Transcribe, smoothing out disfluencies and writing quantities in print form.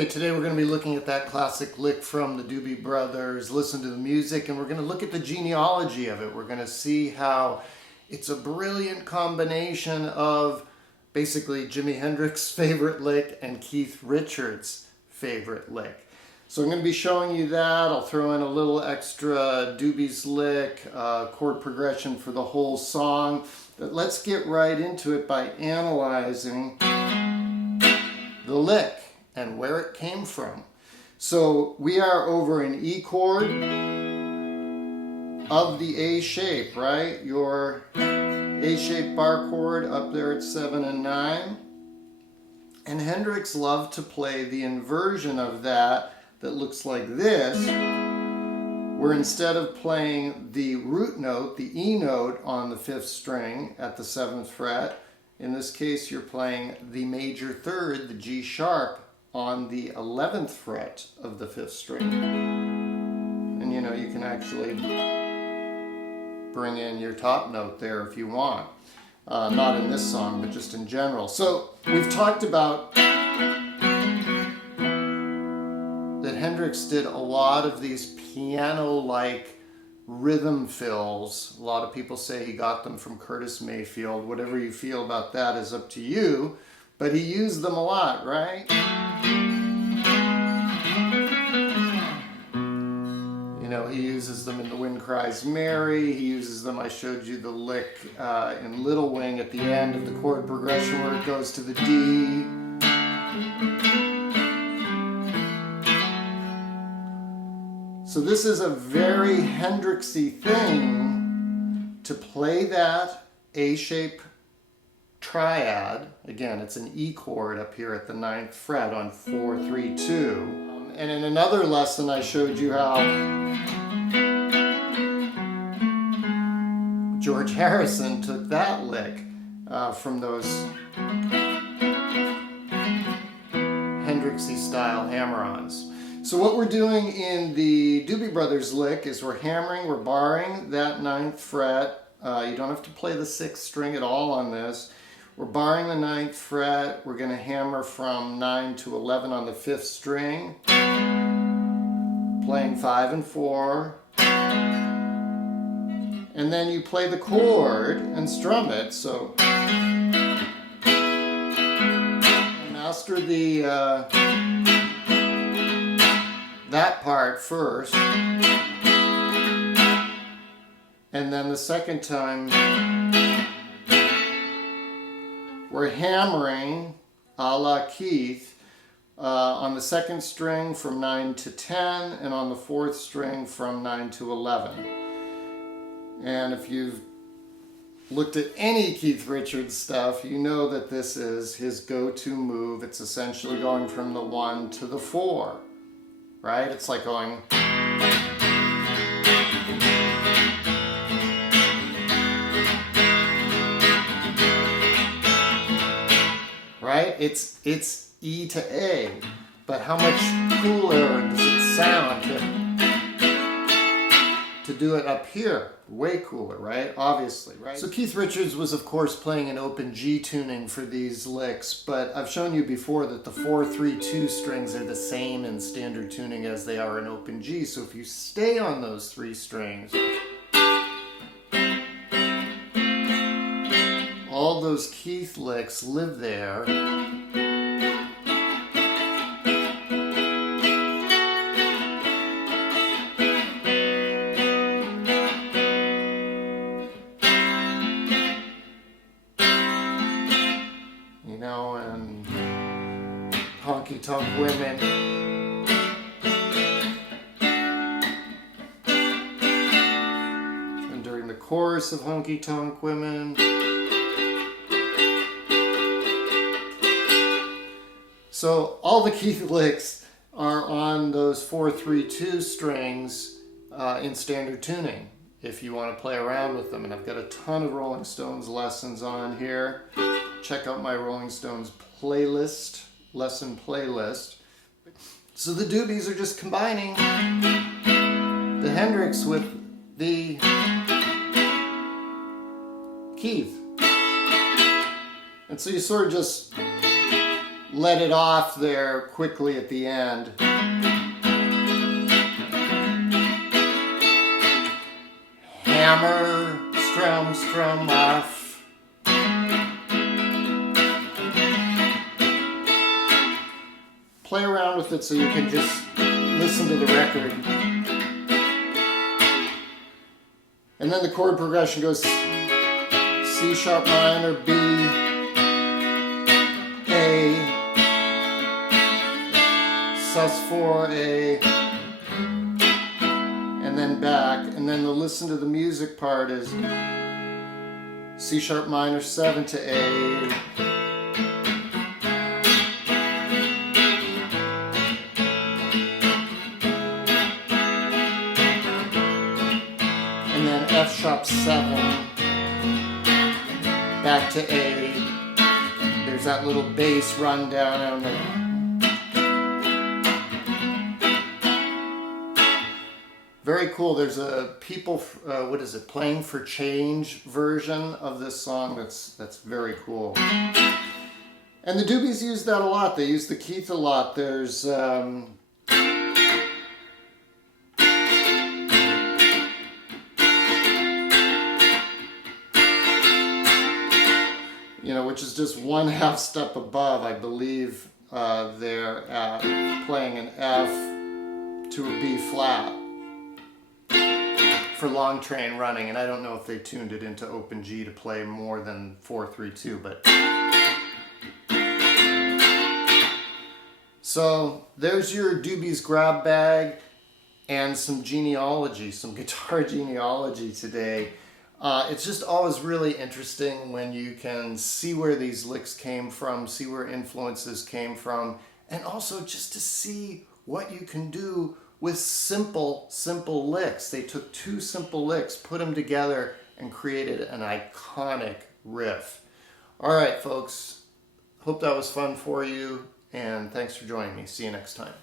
Okay, today we're going to be looking at that classic lick from the Doobie Brothers, listen to the music, and we're going to look at the genealogy of it. We're going to see how it's a brilliant combination of basically Jimi Hendrix's favorite lick and Keith Richards' favorite lick. So I'm going to be showing you that. I'll throw in a little extra Doobie's lick, chord progression for the whole song. But let's get right into it by analyzing the lick and where it came from. So we are over an E chord of the A shape, right? Your A-shaped bar chord up there at 7 and 9. And Hendrix loved to play the inversion of that looks like this, where instead of playing the root note, the E note on the 5th string at the 7th fret, in this case you're playing the major third, the G sharp, on the 11th fret of the 5th string. And you know, you can actually bring in your top note there if you want. Not in this song, but just in general. So we've talked about that Hendrix did a lot of these piano-like rhythm fills. A lot of people say he got them from Curtis Mayfield. Whatever you feel about that is up to you. But he used them a lot, right? You know, he uses them in The Wind Cries Mary. He uses them, I showed you the lick in Little Wing at the end of the chord progression where it goes to the D. So this is a very Hendrixy thing to play that A-shape triad. Again, it's an E chord up here at the 9th fret on 4-3-2. And in another lesson I showed you how George Harrison took that lick from those Hendrixy style hammer-ons. So what we're doing in the Doobie Brothers lick is we're hammering, we're barring that 9th fret. You don't have to play the 6th string at all on this. We're barring the 9th fret. We're going to hammer from 9 to 11 on the 5th string. Playing 5 and 4. And then you play the chord and strum it. So master the that part first, and then the second time we're hammering a la Keith on the 2nd string from 9 to 10 and on the 4th string from 9 to 11. And if you've looked at any Keith Richards stuff, you know that this is his go-to move. It's essentially going from the 1 to the 4. Right? It's like going. Right? It's E to A. But how much cooler does it sound to do it up here? Way cooler, right? Obviously, right? So Keith Richards was, of course, playing an open G tuning for these licks, but I've shown you before that the 4-3-2 strings are the same in standard tuning as they are in open G. So if you stay on those 3 strings, all those Keith licks live there. Honky Tonk Women. And during the chorus of Honky Tonk Women. So all the Keith licks are on those 4-3-2 strings in standard tuning if you want to play around with them. And I've got a ton of Rolling Stones lessons on here. Check out my Rolling Stones playlist. Lesson playlist. So the Doobies are just combining the Hendrix with the Keith. And so you sort of just let it off there quickly at the end. Hammer, strum, strum, off. Play around with it so you can just listen to the record. And then the chord progression goes C sharp minor, B, A, sus4, A, and then back. And then the listen to the music part is C sharp minor 7 to A, F sharp 7, back to A. There's that little bass run down. Very cool. There's a what is it, Playing for Change version of this song that's very cool. And the Doobies use that a lot. They use the Keith a lot. There's which is just 1/2 step above, I believe. They're playing an F to a B flat for long train running, and I don't know if they tuned it into open G to play more than 4/3/2, but so there's your Doobies grab bag and some genealogy, some guitar genealogy today. It's just always really interesting when you can see where these licks came from, see where influences came from, and also just to see what you can do with simple licks. They took 2 simple licks, put them together, and created an iconic riff. All right, folks. Hope that was fun for you, and thanks for joining me. See you next time.